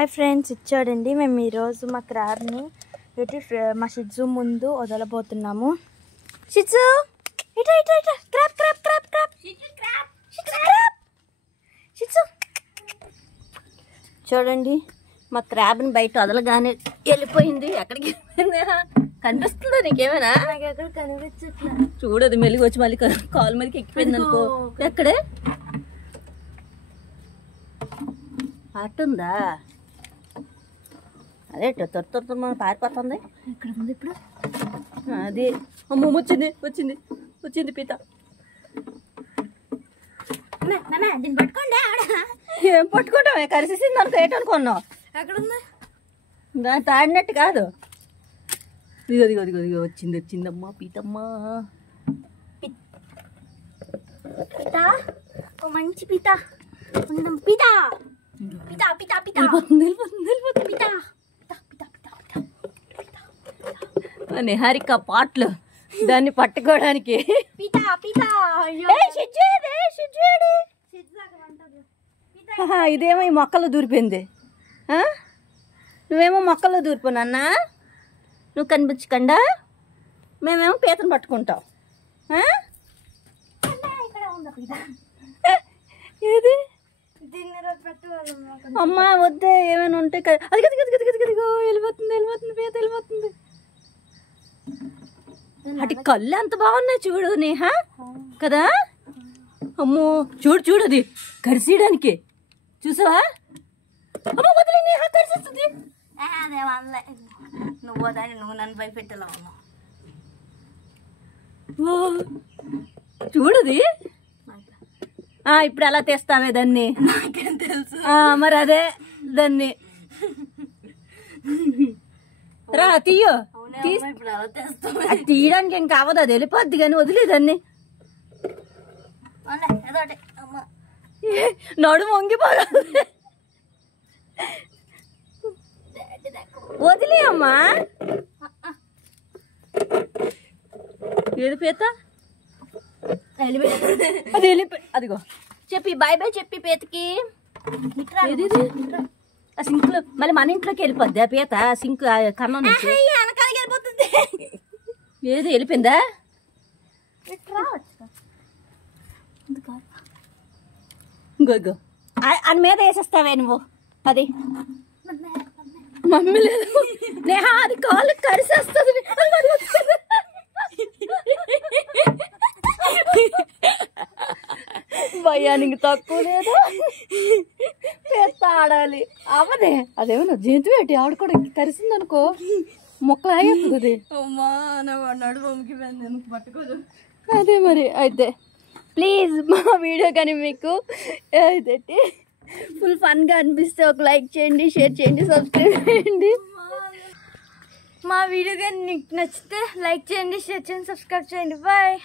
Hi friends, ఇచ్చాడండి. మేము ఈరోజు మా క్రాబ్ని మా షిట్జు ముందు వదలబోతున్నాము. షిట్జు ఇట్రా ఇట్రా ఇట్రా. Crab crab crab crab crab. Shih tzu చూడండి, మా క్రాబ్ని బయట వదలగానే వెళ్ళిపోయింది. ఎక్కడికి కనిపిస్తుందా నీకేమైనా? నాకు ఎక్కడ కనిపించట్లా. చూడదు, మెల్లిగి వచ్చి మళ్ళీ కాలు మీదకి ఎక్కిపోయింది అనుకో. ఎక్కడే అట్టుందా? అదే త్వర మనం పారిపోతుంది. ఇక్కడ ఉంది ఇప్పుడు. అది అమ్మ వచ్చింది వచ్చింది వచ్చింది పీత. దీన్ని పట్టుకోండి. ఏం పట్టుకుంటాం? కలిసేసింది అనుకో. ఏంటనుకున్నావు? ఎక్కడుంది? దాన్ని తాడినట్టు కాదు. ఇదిగో ఇదిగో ఇదిగో ఇదిగో వచ్చింది వచ్చిందమ్మా పీతమ్మా. పీత, ఓ మంచి పీత. పీత పీత పీత పీత వెళ్ళిపోతుంది వెళ్ళిపోతుంది వెళ్ళిపోతుంది. పీత. నిహారిక పాటలు దాన్ని పట్టుకోవడానికి. పీత పీత. ఇదేమో ఈ మొక్కల్లో దూరిపోయింది. నువ్వేమో మొక్కల్లో దూరిపోనన్నా. నువ్వు కనిపించకుండా మేమేమో పీతను పట్టుకుంటాం. ఏది అమ్మా వద్దే, ఏమైనా ఉంటే అది అదిగో వెళ్ళిపోతుంది వెళ్ళిపోతుంది పీత వెళ్ళిపోతుంది. అటు కళ్ళు ఎంత బాగున్నాయి చూడు నేహా, కదా? అమ్మో చూడు చూడు, అది కరిసేయడానికి చూసావా? అమ్మ వదిలే నేహా, కరిసేస్తుంది. నువ్వు దాన్ని నువ్వు నన్ను భయపెట్టేలా ఉన్నావు. చూడది. ఇప్పుడు ఎలా తీస్తావే దాన్ని? నాకేం తెలుసు. మరి అదే దాన్ని రా తీయో. ఇప్పుడు ఎలా తెస్తావు? అది తీయడానికి ఏం కావదు, అది వెళ్ళిపోద్ది. కానీ వదిలేదాన్ని. నడుము వంగిపోగా వదిలే అమ్మా. ఏది పీత? అది వెళ్ళిపోయి అదిగో. చెప్పి బాయ్ బాయ్ చెప్పి పీతకి. ఆ సింక్ లో మళ్ళీ మన ఇంట్లోకి వెళ్ళిపోద్ది ఆ పీత. సింక్ కన్నం నుంచి వెళ్ళిపోతుంది. ఏది వెళ్ళిపోయిందా? ఇంకో అని మీద వేసేస్తావే నువ్వు. అది మమ్మీ లేదు నేహా, అది కాళ్ళు కరిసేస్తుంది. భయానికి తక్కువ లేదు. పెద్ద ఆడాలి అవదే. అదేమన్నా జంతువు ఏంటి ఆడుకోవడానికి? కరిసింది అనుకో మొక్కలు ఆగేస్తుంది. పట్టుకోదు. అదే మరి. అయితే ప్లీజ్ మా వీడియో కానీ మీకు అయితే ఫుల్ ఫన్గా అనిపిస్తే ఒక లైక్ చేయండి, షేర్ చేయండి, సబ్స్క్రైబ్ చేయండి. మా వీడియో కానీ మీకు నచ్చితే లైక్ చేయండి, షేర్ చేయండి, సబ్స్క్రైబ్ చేయండి. బాయ్.